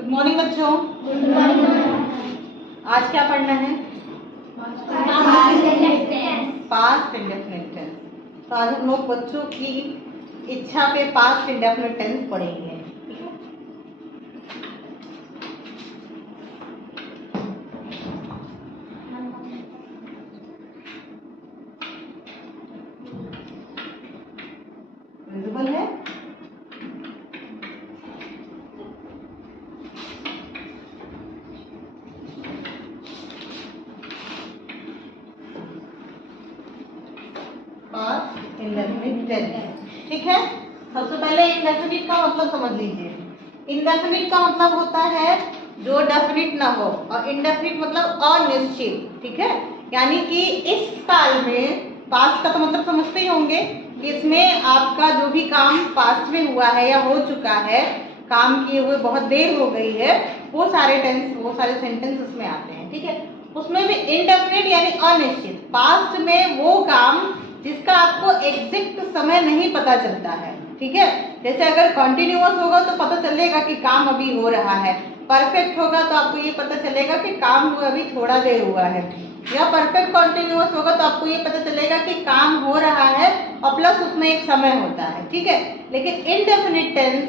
Good morning बच्चों। Good morning. आज क्या पढ़ना है? Past indefinite tense. तो आज हम लोग बच्चों की इच्छा पे पास्ट इंडेफिनिट टेंस पढ़ेंगे। विजिबल है? पास्ट इंडेफिनिट टेंस, ठीक है। सबसे पहले इंडेफिनिट का मतलब समझ लीजिए। इंडेफिनिट का मतलब होता है जो डेफिनिट ना हो, और इंडेफिनिट मतलब अनिश्चित, ठीक है। यानी कि इस काल में, पास्ट का तो मतलब समझते ही होंगे, इसमें आपका जो भी काम पास्ट में हुआ है या हो चुका है, काम किए हुए बहुत देर हो गई है, वो सारे टेंस, वो सारे सेंटेंस उसमें आते हैं, ठीक है। उसमें भी इनडेफिनिट यानी अनिश्चित, पास्ट में वो काम जिसका आपको एग्जैक्ट समय नहीं पता चलता है, ठीक है। जैसे अगर कॉन्टिन्यूअस होगा तो पता चलेगा कि काम अभी हो रहा है, परफेक्ट होगा तो आपको ये पता चलेगा कि काम हुआ अभी थोड़ा देर हुआ है, या परफेक्ट कॉन्टिन्यूअस होगा तो आपको ये पता चलेगा कि काम हो रहा है और प्लस उसमें एक समय होता है, ठीक है। लेकिन इनडेफिनिट टेंस,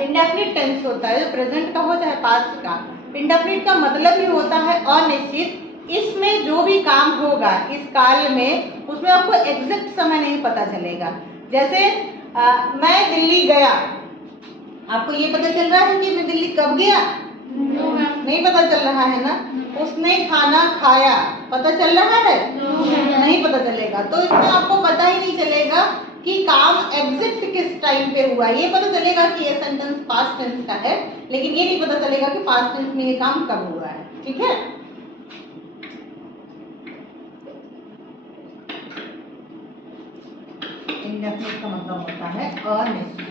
इंडेफिनिट टेंस होता है जो प्रेजेंट का हो चाहे पास्ट का, इंडेफिनिट का मतलब ही होता है अनिश्चित। इसमें जो भी काम होगा इस काल में, उसमें आपको एग्जैक्ट समय नहीं पता चलेगा। जैसे मैं दिल्ली गया, आपको ये पता चल रहा है कि मैं दिल्ली कब गया? नहीं पता चल रहा है ना। उसने खाना खाया, पता चल रहा है? नहीं पता चलेगा। तो इसमें आपको पता ही नहीं चलेगा कि काम एग्जैक्ट किस टाइम पे हुआ। ये पता चलेगा कि ये सेंटेंस पास्ट टेंस का है, लेकिन ये नहीं पता चलेगा कि पास्ट टेंस में ये काम कब हुआ है, ठीक है। इंडेफिनिट का मतलब होता है अनिश्चित,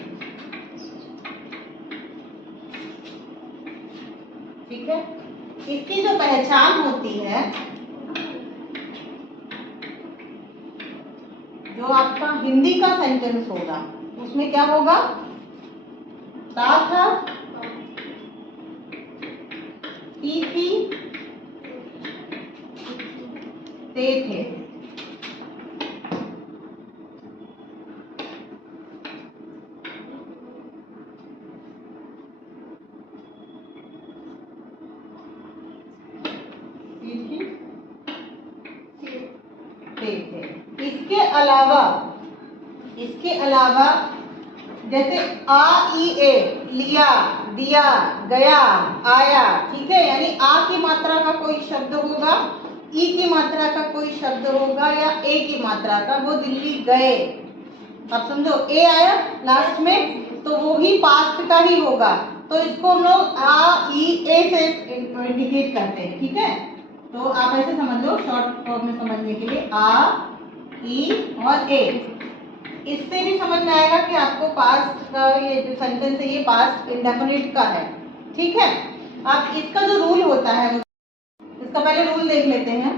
ठीक है। इसकी जो पहचान होती है, जो आपका हिंदी का सेंटेंस होगा उसमें क्या होगा? ता था, ती थी, ते थे, इसके अलावा जैसे आ ई ए, लिया, दिया, गया, आया, ठीक है। यानी आ की मात्रा का कोई शब्द होगा, ई की मात्रा का कोई शब्द होगा, या ए की मात्रा का, वो दिल्ली गए। अब समझो ए आया लास्ट में तो वो ही पास्ट का ही होगा, तो इसको हम लोग आ ई ए से इंडिकेट करते हैं, ठीक है। तो आप ऐसे समझ लो, शॉर्ट फॉर्म में समझने के लिए आ ई और ए। इससे भी समझ में आएगा कि आपको पास्ट का ये जो सेंटेंस है ये पास्ट इंडेफिनिट का है, ठीक है। अब इसका जो रूल होता है, इसका पहले रूल देख लेते हैं।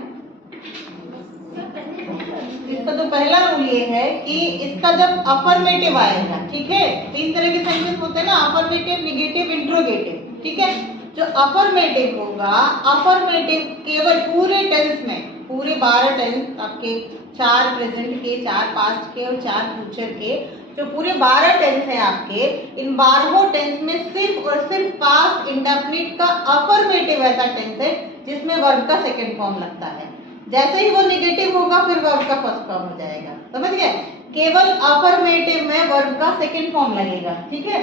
इसका जो पहला रूल ये है कि इसका जब अफर्मेटिव आएगा, ठीक है, तीन तरह के सेंटेंस होते हैं ना, अफर्मेटिव, नेगेटिव, इंट्रोगेटिव, ठीक है। जो अफर्मेटिव होगा, अफर्मेटिव केवल पूरे टेंस में, पूरे 12 टेंस आपके, 4 प्रेजेंट के, 4 पास्ट के और 4 फ्यूचर के, जो पूरे 12 टेंस हैं आपके, इन 12 टेंस में सिर्फ और सिर्फ पास्ट इंडेफिनिट का अफर्मेटिव ऐसा टेंस है जिसमें वर्ब का सेकेंड फॉर्म लगता है। जैसे ही वो नेगेटिव होगा फिर वर्ब का फर्स्ट फॉर्म हो जाएगा, समझ गए। केवल अफर्मेटिव में वर्ब का सेकेंड फॉर्म लगेगा, ठीक है।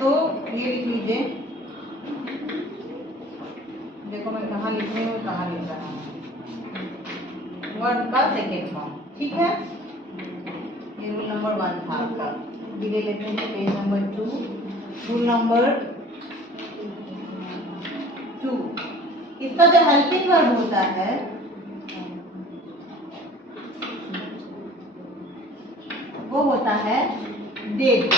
तो ये लिख लीजिए, देखो मैं कहाँ लिख रही हूँ, कहाँ लिख रहा हूँ, वर्ब का सेकेंड फॉर्म, ठीक है। ये रूल नंबर 1 था आपका। धीरे लेते हैं पेज नंबर 2। रूल नंबर 2, इसका जो हेल्पिंग वर्ब होता है वो होता है डिड।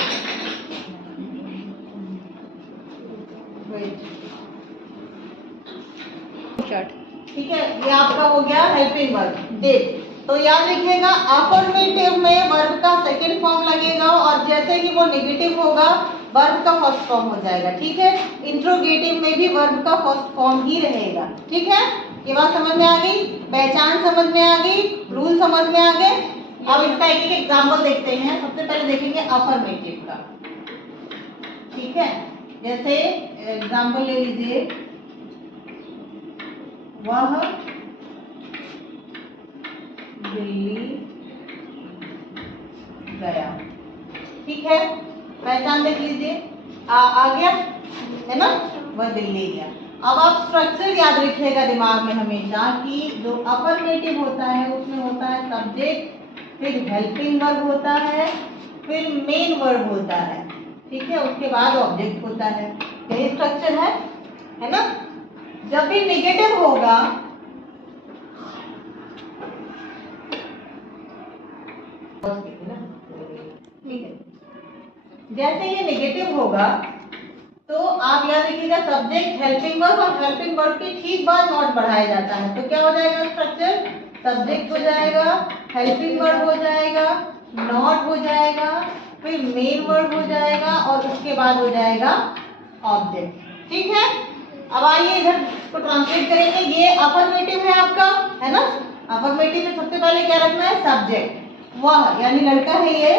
ठीक है, ये आपका हो गया हेल्पिंग वर्ब डिड। तो याद रखिएगा, अफर्मेटिव में वर्ब का सेकंड फॉर्म लगेगा, और जैसे ही वो नेगेटिव होगा वर्ब का फर्स्ट फॉर्म हो जाएगा। ठीक है, इंट्रोगेटिव में भी वर्ब का फर्स्ट फॉर्म ही रहेगा। ठीक है, ये बात समझ में आ गई, पहचान समझ में आ गई, रूल समझ में आ गए। अब इसका एक एक एग्जाम्पल देखते हैं। सबसे पहले देखेंगे अफर्मेटिव का। ठीक है, जैसे एग्जाम्पल ले लीजिए, वह दिल्ली गया। ठीक है, पहचान देख लीजिए, आ गया है ना, वह दिल्ली गया। अब आप स्ट्रक्चर याद रखिएगा दिमाग में हमेशा कि जो अफर्मेटिव होता है उसमें होता है सब्जेक्ट, फिर हेल्पिंग वर्ब होता है, फिर मेन वर्ब होता है। ठीक है, उसके बाद ऑब्जेक्ट होता है। यही स्ट्रक्चर है ना। जब भी नेगेटिव होगा, ठीक है, जैसे ये नेगेटिव होगा तो आप याद रखिएगा सब्जेक्ट, हेल्पिंग वर्ब, और हेल्पिंग वर्ब के ठीक बाद नॉट बढ़ाया जाता है। तो क्या हो जाएगा स्ट्रक्चर, सब्जेक्ट हो जाएगा, हेल्पिंग वर्ब हो जाएगा, नॉट हो जाएगा, फिर मेन वर्ब हो जाएगा, और उसके बाद हो जाएगा ऑब्जेक्ट। ठीक है, अब आइए इधर को ट्रांसलेट करेंगे। ये अफर्मेटिव है आपका, है ना। अफर्मेटिव में सबसे पहले क्या रखना है, सब्जेक्ट, वह यानी लड़का है ये,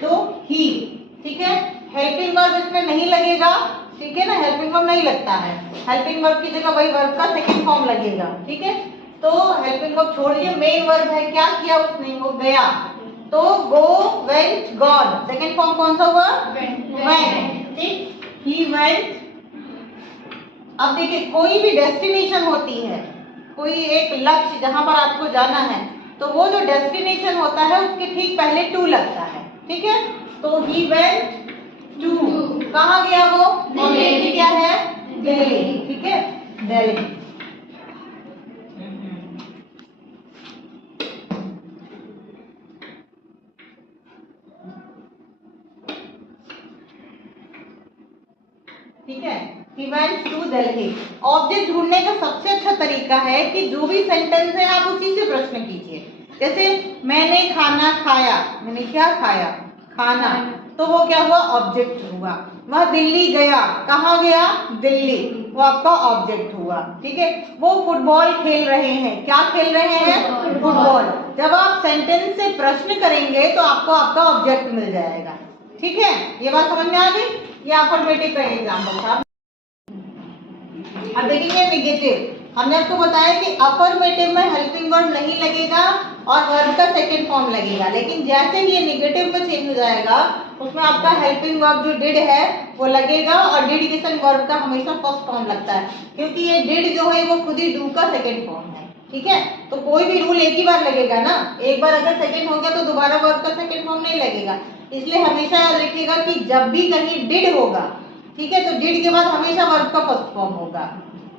तो ही। ठीक है, हेल्पिंग वर्ब इसमें नहीं लगेगा। ठीक है ना, हेल्पिंग वर्ब नहीं लगता है। हेल्पिंग वर्ब की जगह वही वर्ब का सेकंड फॉर्म लगेगा। ठीक है, तो हेल्पिंग वर्ब छोड़िए, मेन वर्ब है, क्या किया उसने, वो गया, तो गो, वेंट, गॉन। सेकंड फॉर्म कौन सा हुआ, वेंट। ठीक, ही वेंट। अब देखिए, कोई भी डेस्टिनेशन होती है, कोई एक लक्ष्य जहां पर आपको जाना है, तो वो जो डेस्टिनेशन होता है उसके ठीक पहले टू लगता है। ठीक है, तो ही वेंट टू, कहाँ गया वो, दिल्ली। क्या है, दिल्ली। ठीक है, दिल्ली। ठीक है, he went to Delhi। Object ढूंढने का सबसे अच्छा तरीका है कि जो भी सेंटेंस है आप उसी से प्रश्न कीजिए। जैसे मैंने खाना खाया, मैंने क्या खाया, खाना, तो वो क्या हुआ, ऑब्जेक्ट हुआ। वह दिल्ली गया, कहाँ गया, दिल्ली, वो आपका ऑब्जेक्ट हुआ। ठीक है, वो फुटबॉल खेल रहे हैं, क्या खेल रहे हैं, फुटबॉल। जब आप सेंटेंस से प्रश्न करेंगे तो आपको आपका ऑब्जेक्ट मिल जाएगा। ठीक है, ये बात समझ में आ गई। ये अफर्मेटिव का एग्जाम्पल था। अब देखेंगे नेगेटिव। हमने आपको बताया कि अफर्मेटिव में हेल्पिंग वर्ब नहीं लगेगा और वर्ब का सेकंड फॉर्म लगेगा, लेकिन जैसे ही ये नेगेटिव में चेंज हो जाएगा उसमें आपका हेल्पिंग वर्ब जो डिड है वो लगेगा, और डिड के संग वर्ब का हमेशा फर्स्ट फॉर्म लगता है, क्योंकि ये डिड जो है वो खुद ही डू का सेकंड फॉर्म है। ठीक है, तो कोई भी रूल एक ही बार लगेगा ना, एक बार अगर सेकंड हो गया तो दोबारा वर्ब का सेकंड फॉर्म नहीं लगेगा। इसलिए हमेशा याद रखिएगा कि जब भी कहीं डिड होगा, ठीक है, तो डिड के बाद हमेशा वर्ब का फर्स्ट फॉर्म होगा।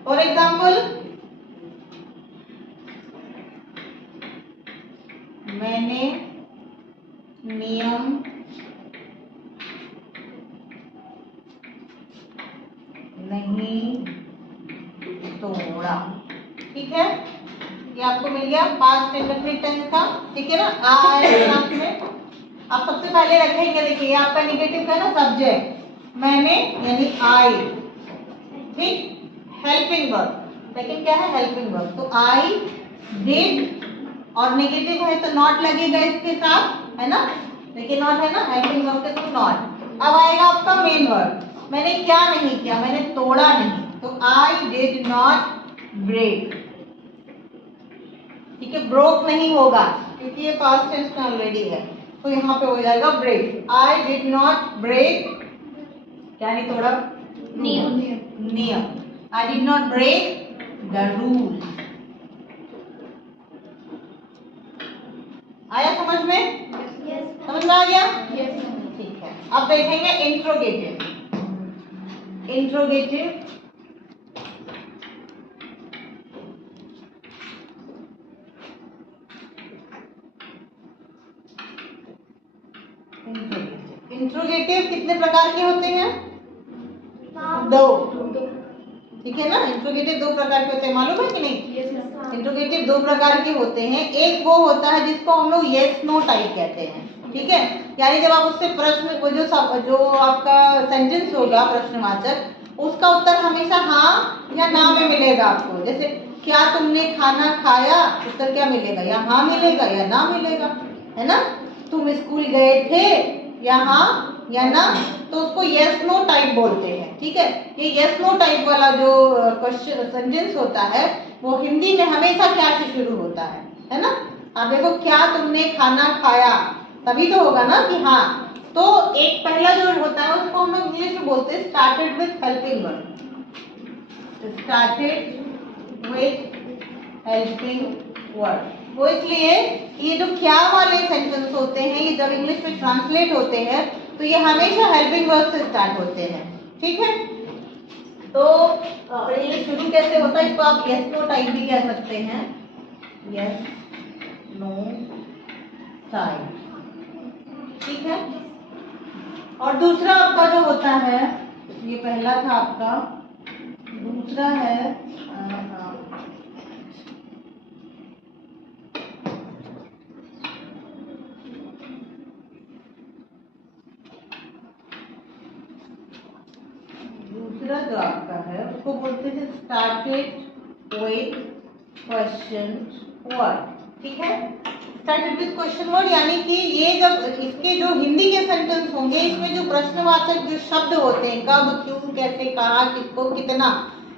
फॉर एग्जाम्पल, मैंने नियम नहीं तोड़ा। ठीक है, ये आपको मिल गया पास्ट इंडेफिनिट टेंस का। ठीक है ना, आज में आप सबसे पहले रखेंगे, देखिए आपका नेगेटिव का ना सब्जेक्ट, मैंने यानी आई। ठीक, हेल्पिंग वर्ब, लेकिन क्या है, हेल्पिंग वर्ब, तो आई डिड, और नेगेटिव है तो नॉट लगेगा इसके साथ, है ना, लेकिन नॉट है ना, हेल्पिंग वर्ब के साथ नॉट। अब आएगा आपका मेन वर्ब, मैंने क्या नहीं किया, मैंने तोड़ा नहीं, तो आई डिड नॉट ब्रेक। ठीक है, ब्रोक नहीं होगा क्योंकि ये पास्ट टेंस में ऑलरेडी है, तो यहाँ पे हो जाएगा break. I did not break, क्या नहीं तोड़ा, नियम। I did not break the rule. आया समझ में? समझ में आ गया? ठीक है, अब देखेंगे इंट्रोगेटिव। इंट्रोगेटिव इंट्रोगेटिव कितने प्रकार के होते हैं? दो। ठीक है ना, इंट्रोगेटिव दो प्रकार के होते हैं, मालूम है कि नहीं? इंट्रोगेटिव दो प्रकार के होते हैं। एक वो होता है जिसको हम लोग यस नो टाइप कहते हैं, ठीक है। यानी जब आप उससे प्रश्न वो जो आपका सेंटेंस होगा प्रश्नवाचक, उसका उत्तर हमेशा हाँ या ना में मिलेगा आपको। जैसे क्या तुमने खाना खाया, उत्तर क्या मिलेगा, या हाँ मिलेगा या ना मिलेगा, है ना। तुम स्कूल गए थे, या हाँ या ना, तो उसको यस नो टाइप बोलते हैं। ठीक है, ये यस नो टाइप वाला जो क्वेश्चन सेंटेंस होता है वो हिंदी में हमेशा क्या से शुरू होता है ना। आप देखो क्या तुमने खाना खाया, तभी तो होगा ना कि हाँ। तो एक पहला जो होता है उसको हम लोग इंग्लिश में बोलते हैं started with helping word. Started with helping word वो इसलिए ये जो क्या वाले सेंटेंस होते हैं ये जब इंग्लिश में ट्रांसलेट होते हैं तो ये हमेशा हेल्पिंग वर्ड से स्टार्ट होते हैं। ठीक है, तो ये शुरू कैसे होता है, इसको आप यस नो टाइप भी कह सकते हैं, यस नो टाइप। ठीक है, और दूसरा आपका जो होता है, ये पहला था आपका, दूसरा है दूसरा जो आपका है उसको बोलते हैं स्टार्टेड विथ क्वेश्चन वर्ड। ठीक है, स्टार्टेड विथ क्वेश्चन वर्ड यानी कि ये जब इसके जो हिंदी के सेंटेंस होंगे इसमें जो प्रश्नवाचक जो शब्द होते हैं, कब, क्यों, कैसे, कहाँ, किसको, कितना,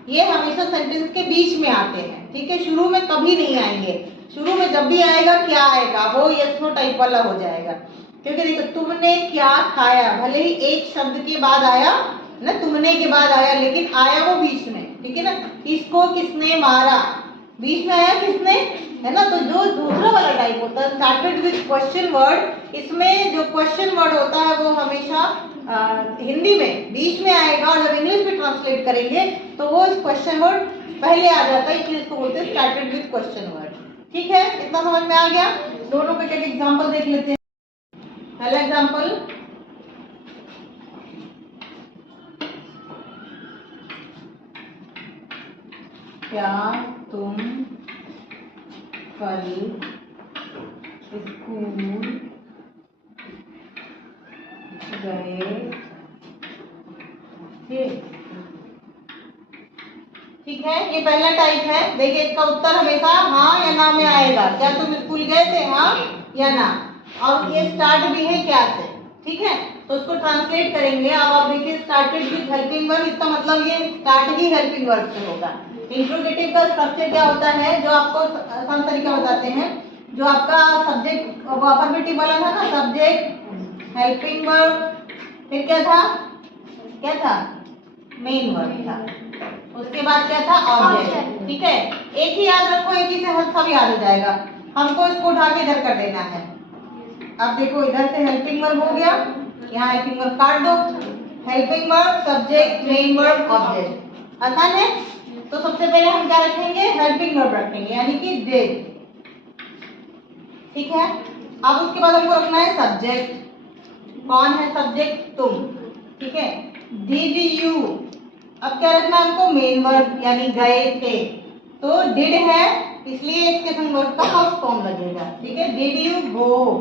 ये हमेशा सेंटेंस के बीच में आते हैं। ठीक है, शुरू में कभी नहीं आएंगे। शुरू में जब भी आएगा क्या आएगा, वो यस नो टाइप वाला हो जाएगा। क्योंकि देखो तुमने क्या खाया, भले ही एक शब्द के बाद आया ना, तुमने के बाद आया, लेकिन आया वो बीच में। ठीक है ना, इसको किसने मारा, बीच में आया किसने, है ना। तो जो दूसरा वाला टाइप होता है स्टार्टेड विथ क्वेश्चन वर्ड, इसमें जो क्वेश्चन वर्ड होता है वो हमेशा हिंदी में बीच में आएगा, और जब इंग्लिश में ट्रांसलेट करेंगे तो वो क्वेश्चन वर्ड पहले आ जाता है, इसलिए इसको बोलते हैं स्टार्टेड विथ क्वेश्चन वर्ड। ठीक है, इतना समझ में आ गया। दोनों का एक एग्जांपल देख लेते हैं। पहला एग्जांपल, क्या तुम कल स्कूल गए थे। ठीक है, ये पहला टाइप है। देखिए इसका उत्तर हमेशा हाँ या ना में आएगा। क्या तुम स्कूल गए थे, हाँ या ना। और ये स्टार्ट भी है क्या से। ठीक है, तो उसको ट्रांसलेट करेंगे। अब आप देखिए स्टार्टेड विद हेल्पिंग वर्ड, इसका मतलब ये स्टार्ट ही हेल्पिंग वर्ड से होगा। इंट्रोगेटिव का स्ट्रक्चर क्या होता है, जो आपको आसान तरीका बताते हैं। जो आपका सब्जेक्ट वो अफर्मेटिव वाला था ना, सब्जेक्ट हेल्पिंग वर्ड, फिर क्या था मेन वर्ड था, उसके बाद क्या था ऑब्जेक्ट। ठीक है, एक ही याद रखो, एक ही से सब याद हो जाएगा। हमको इसको उठा के इधर कर देना है। अब देखो इधर से हेल्पिंग वर्ब हो गया, यहाँ हेल्पिंग वर्ब काट दो। Helping verb, subject, main verb, object. आसान है। तो सबसे पहले हम क्या रखेंगे, हेल्पिंग वर्ब रखेंगे, यानी कि डिड। ठीक है, अब उसके बाद हमको रखना है सब्जेक्ट। कौन है सब्जेक्ट, तुम। ठीक है, डिड यू। अब क्या रखना है हमको, मेन वर्ब, यानी गए थे। तो डिड है इसलिए इसके संग वर्ब का फर्स्ट फॉर्म लगेगा। ठीक है, डिड यू गो,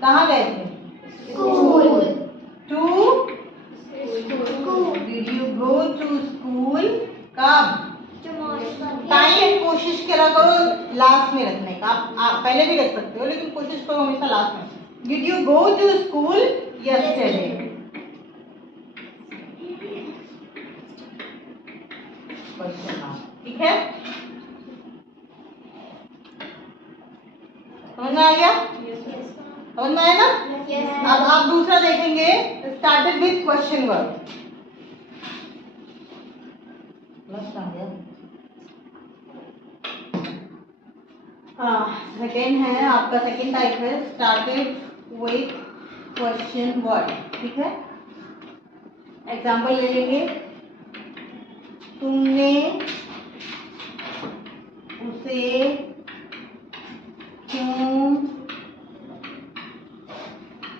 कहाँ गए थे, school. To school, did you go to school, कब, टाइम कोशिश करा करो लास्ट में रखने का। आप पहले भी रख सकते हो, लेकिन कोशिश करो हमेशा लास्ट में। Did you go to school yesterday. ठीक है, समझ में आ गया, समझ में आया ना। अब आप दूसरा देखेंगे, started with question word. Second है आपका, सेकेंड टाइप है स्टार्टेड विथ क्वेश्चन वर्ड। ठीक है, एग्जाम्पल ले लेंगे। तुमने उसे क्यों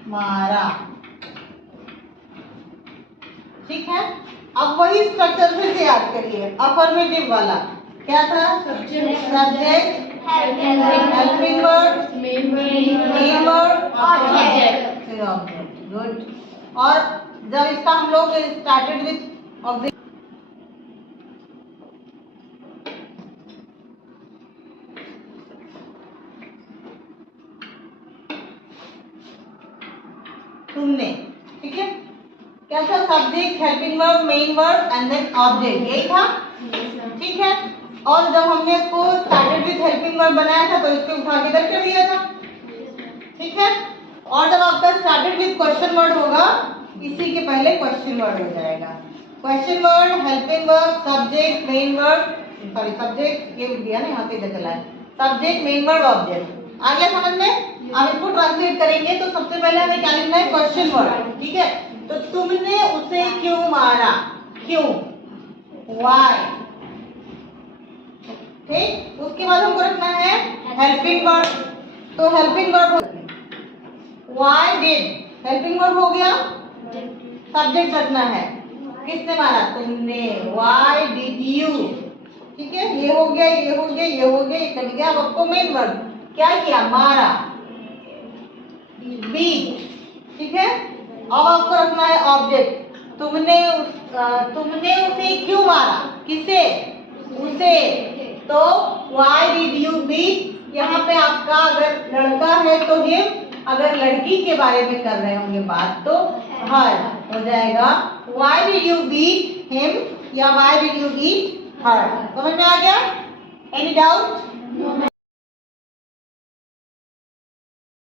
मारा। ठीक है, अब वही स्ट्रक्चर फिर से याद करिए, अफर्मेटिव वाला क्या था, subject, helping word, main word, object. फिर ऑब्जेक्ट। गुड। और जब इसका हम लोग स्टार्टेड विथ ऑब्जेक्ट, तुमने, ठीक है, क्या था? Subject, helping verb, main verb and then object, यही था, ठीक है। और जब हमने इसको स्टार्टेड विथ हेल्पिंग वर्ब बनाया था तो इसको उठा के इधर कर दिया था, ठीक है। और जब आपका स्टार्टेड विथ क्वेश्चन वर्ड होगा, इसी के पहले क्वेश्चन वर्ड हो जाएगा। Question word, helping verb, subject, main verb, sorry subject ये दिया ना, यहाँ से इधर चला है, सब्जेक्ट, मेन वर्ब, ऑब्जेक्ट। आ गया समझ में? अब इसको ट्रांसलेट करेंगे तो सबसे पहले हमें क्या लिखना है? क्वेश्चन वर्ड, ठीक है। तो तुमने उसे क्यों मारा? क्यों, व्हाई, ठीक। उसके बाद हमको रखना है हेल्पिंग वर्ब, तो helping verb why did, helping verb हो गया। सब्जेक्ट रखना है, किसने मारा? तुमने, व्हाई डिड यू, ठीक है। ये हो गया, ये हो गया, ये हो गया, ये कट गया। अब आपको मेन वर्ब क्या किया? मारा, बीट, ठीक है। अब आपको रखना है ऑब्जेक्ट, तुमने उसे क्यों मारा? किसे? उसे। तो व्हाई डिड यू बीट, यहाँ पे आपका अगर लड़का है तो हिम, अगर लड़की के बारे में कर रहे होंगे बात तो हर हो जाएगा। Why did you beat him या why did you beat her. समझ में आ गया? Any doubt?